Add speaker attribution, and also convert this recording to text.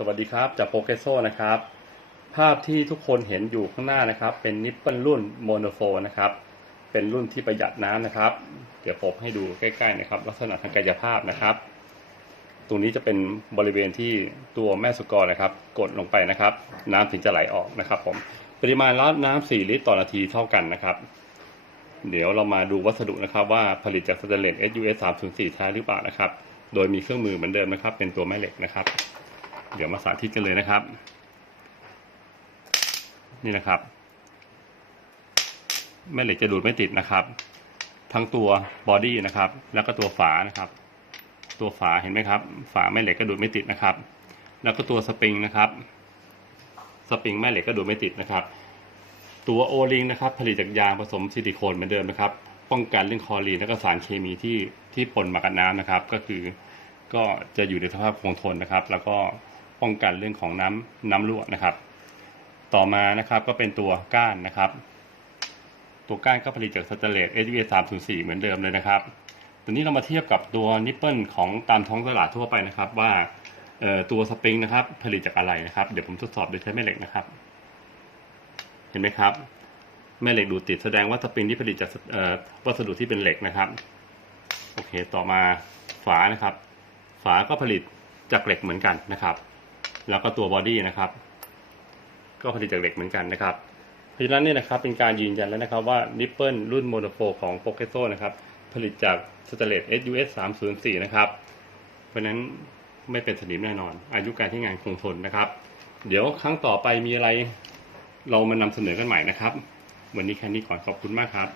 Speaker 1: สวัสดีครับจากโปเกโซนะครับ ภาพที่ทุกคนเห็นอยู่ข้างหน้านะครับ เป็นนิปเปิลรุ่นโมโนโฟนะครับ เป็นรุ่นที่ประหยัดน้ำนะครับ เดี๋ยวผมให้ดูใกล้ๆนะครับ ลักษณะทางกายภาพนะครับ ตรงนี้จะเป็นบริเวณที่ตัวแม่สุกรนะครับ กดลงไปนะครับ น้ำถึงจะไหลออกนะครับ ผมปริมาณน้ำ4ลิตรต่อนาทีเท่ากันนะครับ เดี๋ยวเรามาดูวัสดุนะครับ ว่าผลิตจากสแตนเลส SUS 304แท้หรือเปล่านะครับ โดยมีเครื่องมือเหมือนเดิมนะครับ เป็นตัวแม่เหล็กนะครับ เดี๋ยวมาสาธิตกันเลยนะครับ นี่นะครับแม่เหล็กจะดูดไม่ติดนะครับ ทั้งตัวบอดี้นะครับ แล้วก็ตัวฝานะครับ ตัวฝาเห็นไหมครับ ฝาแม่เหล็กก็ดูดไม่ติดนะครับ แล้วก็ตัวสปริงนะครับ สปริงแม่เหล็กก็ดูดไม่ติดนะครับ ตัวโอลิงนะครับ ผลิตจากยางผสมซิลิโคนเหมือนเดิมนะครับ ป้องกันเรื่องคอรีนและก็สารเคมีที่ที่ปนมากับน้ำนะครับ ก็คือ ก็จะอยู่ในสภาพคงทนนะครับ แล้วก็ ป้องกันเรื่องของน้ำน้ำรั่วนะครับ ต่อมานะครับก็เป็นตัวก้านนะครับ ตัวก้านก็ผลิตจากสแตนเลส SVA 304เหมือนเดิมเลยนะครับตัวนี้เรามาเทียบกับตัวนิปเปิลของตามท้องตลาดทั่วไปนะครับว่าตัวสปริงนะครับผลิตจากอะไรนะครับ เดี๋ยวผมทดสอบโดยใช้แม่เหล็กนะครับ เห็นไหมครับ แม่เหล็กดูติดแสดงว่าสปริงที่ผลิตจากวัสดุที่เป็นเหล็กนะครับโอเค ต่อมาฝานะครับ ฝาก็ผลิตจากเหล็กเหมือนกันนะครับ แล้วก็ตัวบอดี้นะครับ ก็ผลิตจากเหล็กเหมือนกันนะครับเพราะฉะนั้นเนี่ยนะครับเป็นการยืนยันแล้วนะครับว่านิปเปิลรุ่นโมโนโฟของโปเกโซนะครับ ผลิตจากสแตเลส SUS 304นะครับ เพราะฉะนั้นไม่เป็นสนิมแน่นอน อายุการใช้งานคงทนนะครับ เดี๋ยวครั้งต่อไปมีอะไรเรามานำเสนอกันใหม่นะครับ วันนี้แค่นี้ก่อนขอบคุณมากครับ